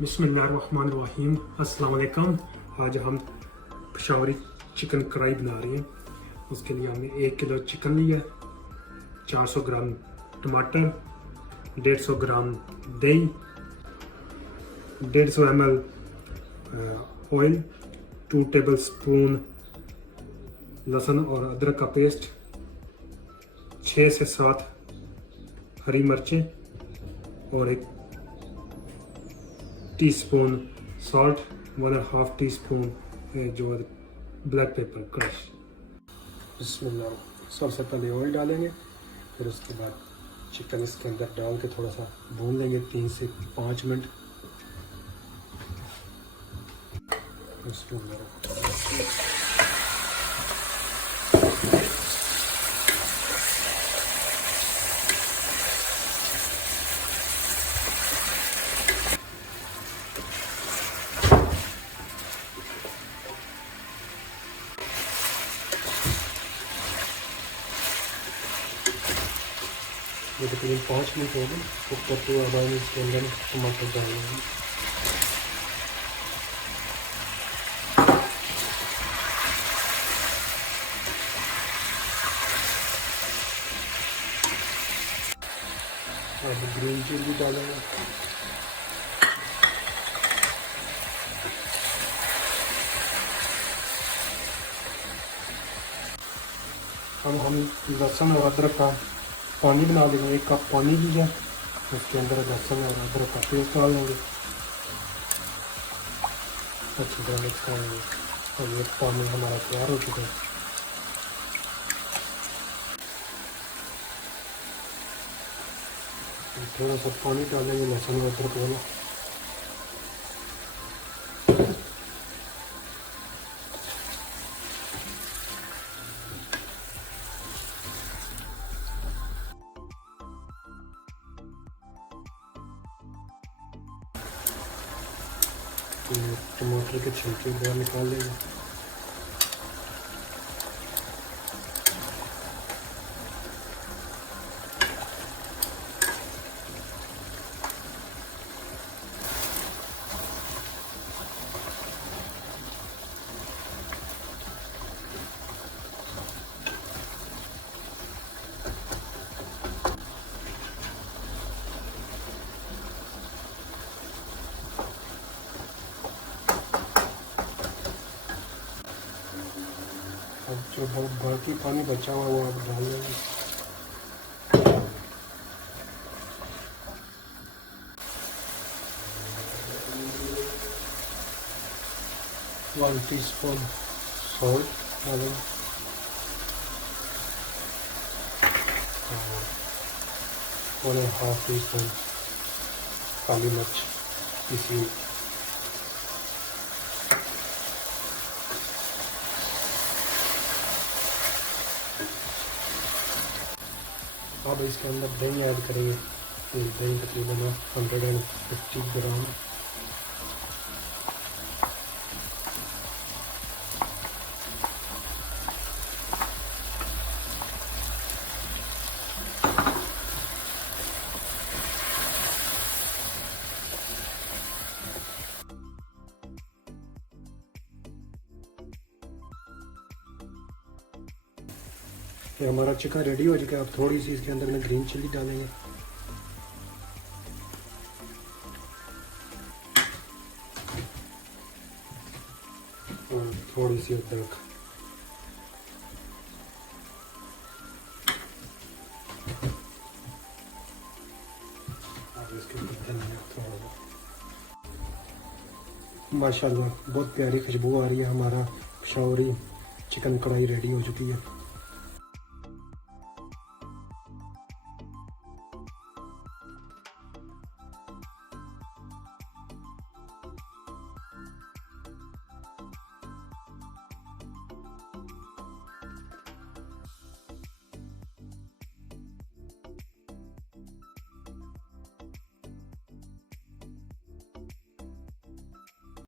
बिस्मिल्लाहिर्रहमानिर्रहीम। अस्सलाम वालेकुम। आज हम पेशावरी चिकन कढ़ाई बना रहे हैं। उसके लिए हमने 1 किलो चिकन लिया, 400 ग्राम टमाटर, 150 ग्राम दही, 150 ml ऑयल, 2 टेबल स्पून लहसुन और अदरक का पेस्ट, 6 से 7 हरी मिर्चें और 1 टीस्पून सॉल्ट, 1.5 टीस्पून जो ब्लैक पेपर क्रश। बिस्मिल्लाह। सबसे पहले ऑयल डालेंगे, फिर उसके बाद चिकन इसके अंदर डाल के थोड़ा सा भून लेंगे 3 से 5 मिनट। बिस्मिल्लाह। ये तकरीबन 5 मिनट हो गए। ऊपर तो अब हम इसके अंदर टमाटर डालेंगे। अब ग्रीन चिली डालेंगे। अब हम लहसुन और अदरक का पानी बना लेंगे। 1 कप पानी लिया, उसके अंदर लहसुन और अदरक का पेस्ट डाल देंगे, अच्छी तरह मिक्स करेंगे। और ये पानी हमारा तैयार हो चुका है। थोड़ा सा पानी डालेंगे लहसुन और अदरक वाला। टमाटर के छिलके बाहर निकाल लेंगे। अब जो बाकी पानी बचा हुआ वो आप डाल देंगे। वन टीस्पून सॉल्ट डालेंगे और 1.5 टीस्पून काली मिर्च पीसी। अब इसके अंदर दही ऐड करेंगे। दही तकरीबन 150 ग्राम। ये हमारा चिकन रेडी हो चुका है। अब थोड़ी सी इसके अंदर में ग्रीन चिली डालेंगे और थोड़ी सी अदरक। माशाल्लाह बहुत प्यारी खुशबू आ रही है। हमारा पेशावरी चिकन कढ़ाई रेडी हो चुकी है।